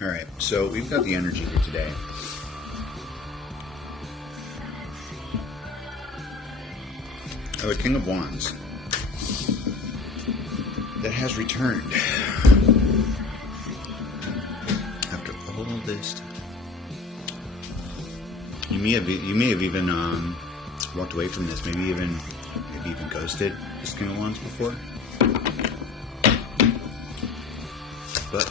Alright, so we've got the energy here today. The King of Wands that has returned after all this time. You may have even walked away from this, maybe even ghosted this King of Wands before. But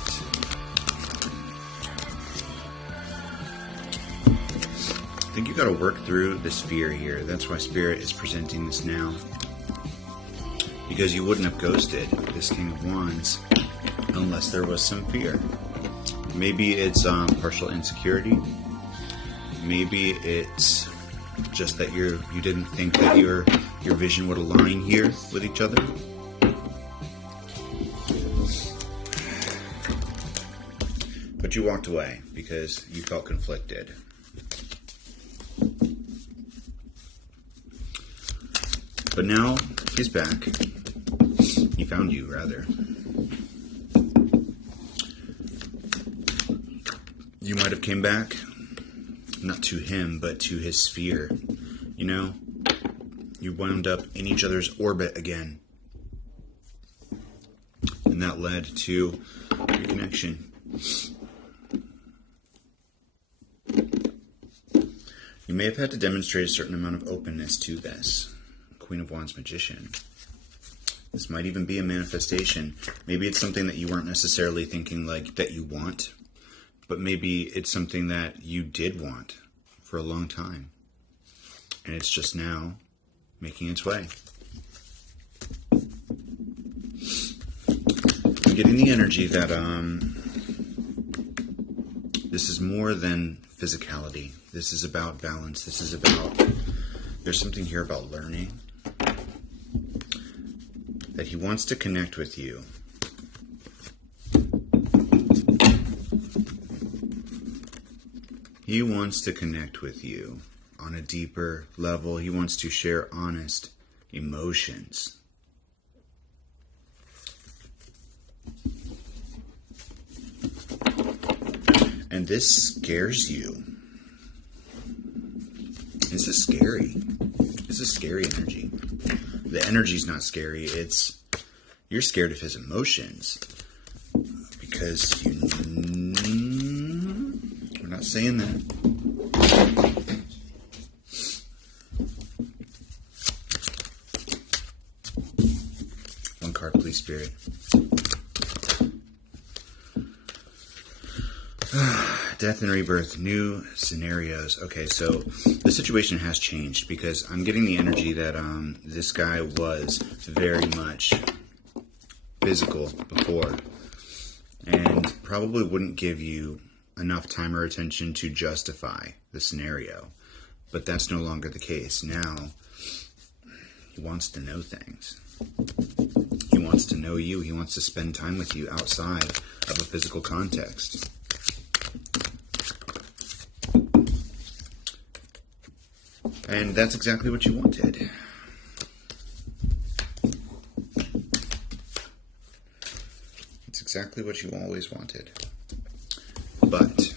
I think you got to work through this fear here. That's why Spirit is presenting this now. Because you wouldn't have ghosted this King of Wands unless there was some fear. Maybe it's partial insecurity. Maybe it's just that you didn't think that your vision would align here with each other. But you walked away because you felt conflicted. But now he's back. He found you, rather. You might have came back, not to him, but to his sphere. You know, you wound up in each other's orbit again. And that led to reconnection. You may have had to demonstrate a certain amount of openness to this. Queen of Wands, Magician. This might even be a manifestation. Maybe it's something that you weren't necessarily thinking like that you want, but maybe it's something that you did want for a long time. And it's just now making its way. I'm getting the energy that this is more than physicality. This is about balance. This is about, there's something here about learning. That he wants to connect with you. He wants to connect with you on a deeper level. He wants to share honest emotions. And this scares you. This is scary. This is scary energy. The energy's not scary. It's you're scared of his emotions because we're not saying that. One card, please, Spirit. Death and rebirth, new scenarios. Okay, so the situation has changed because I'm getting the energy that this guy was very much physical before and probably wouldn't give you enough time or attention to justify the scenario. But that's no longer the case. Now, he wants to know things. He wants to know you. He wants to spend time with you outside of a physical context. And that's exactly what you wanted. It's exactly what you always wanted. But,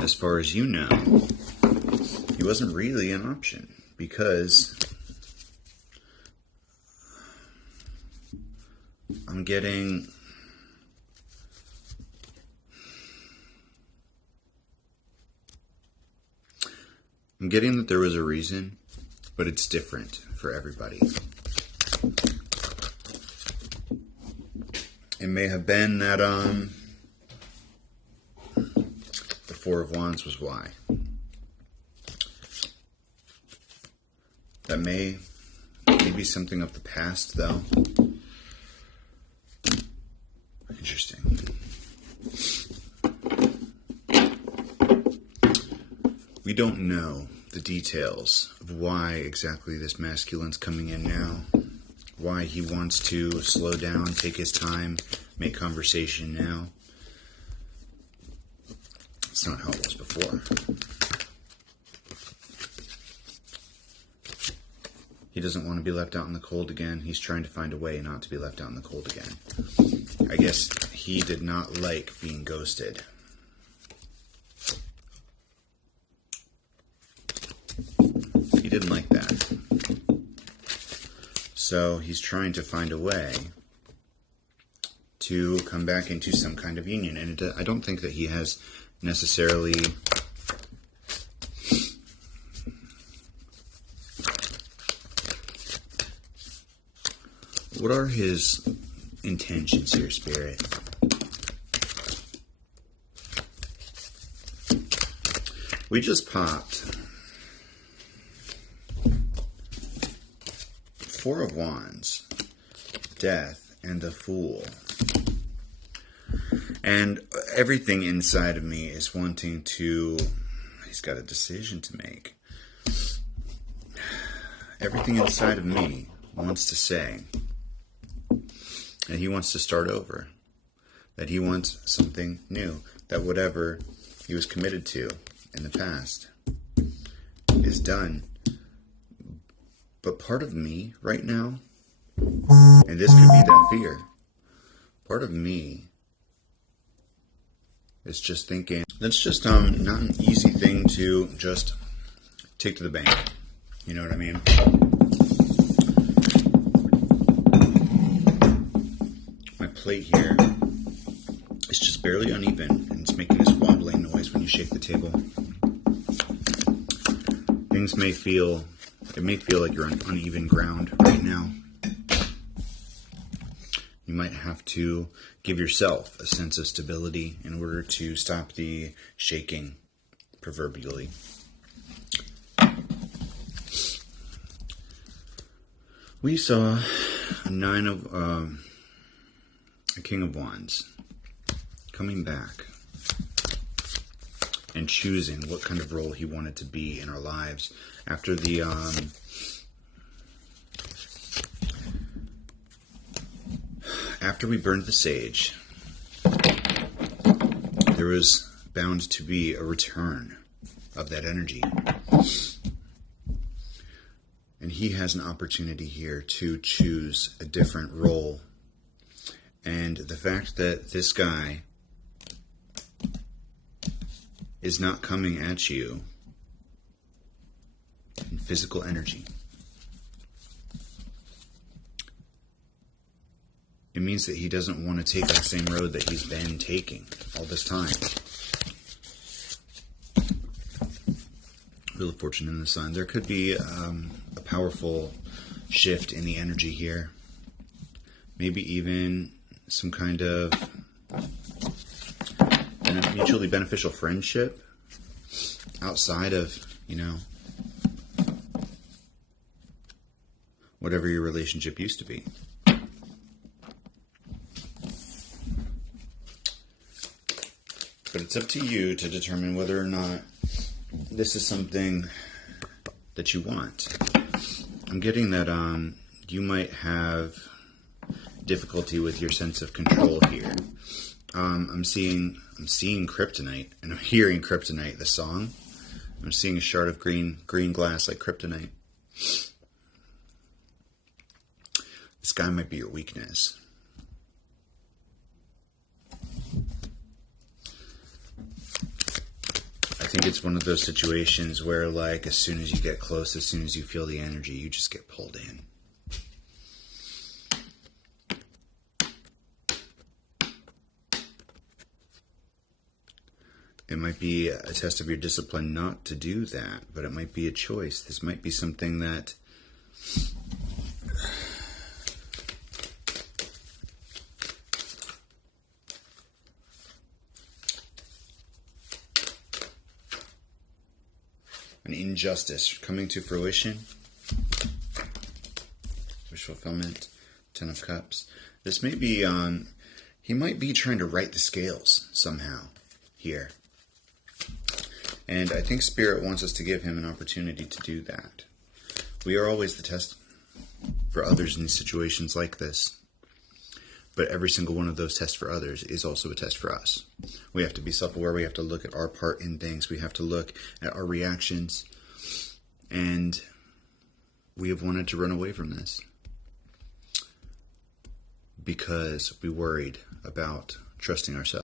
as far as you know, he wasn't really an option because I'm getting that there was a reason, but it's different for everybody. It may have been that the Four of Wands was why. That may be something of the past, though. Interesting. We don't know the details of why exactly this masculine's coming in now. Why he wants to slow down, take his time, make conversation now. It's not how it was before. He doesn't want to be left out in the cold again. He's trying to find a way not to be left out in the cold again. I guess he did not like being ghosted. He didn't like that. So he's trying to find a way to come back into some kind of union. And I don't think that he has necessarily what are his intentions here, Spirit? We just popped Four of Wands, Death, and the Fool. And everything inside of me is wanting to... He's got a decision to make. Everything inside of me wants to say that he wants to start over. That he wants something new. That whatever he was committed to in the past is done. But part of me right now, and this could be that fear, part of me is just thinking, that's just not an easy thing to just take to the bank. You know what I mean? My plate here is just barely uneven, and it's making this wobbling noise when you shake the table. Things may feel... It may feel like you're on uneven ground right now. You might have to give yourself a sense of stability in order to stop the shaking, proverbially. We saw a King of Wands coming back and choosing what kind of role he wanted to be in our lives. After the after we burned the sage, there was bound to be a return of that energy. And he has an opportunity here to choose a different role. And the fact that this guy is not coming at you in physical energy, it means that he doesn't want to take that same road that he's been taking all this time. Wheel of Fortune in the Sun. There could be a powerful shift in the energy here. Maybe even some kind of mutually beneficial friendship outside of, whatever your relationship used to be. But it's up to you to determine whether or not this is something that you want. I'm getting that you might have difficulty with your sense of control here. I'm seeing kryptonite, and I'm hearing kryptonite, the song. I'm seeing a shard of green glass like kryptonite. This guy might be your weakness. I think it's one of those situations where, like, as soon as you get close, as soon as you feel the energy, you just get pulled in. It might be a test of your discipline not to do that, but it might be a choice. This might be something that an injustice coming to fruition. Wish fulfillment. 10 of Cups. This may be he might be trying to right the scales somehow here. And I think Spirit wants us to give him an opportunity to do that. We are always the test for others in situations like this. But every single one of those tests for others is also a test for us. We have to be self-aware. We have to look at our part in things. We have to look at our reactions. And we have wanted to run away from this because we worried about trusting ourselves.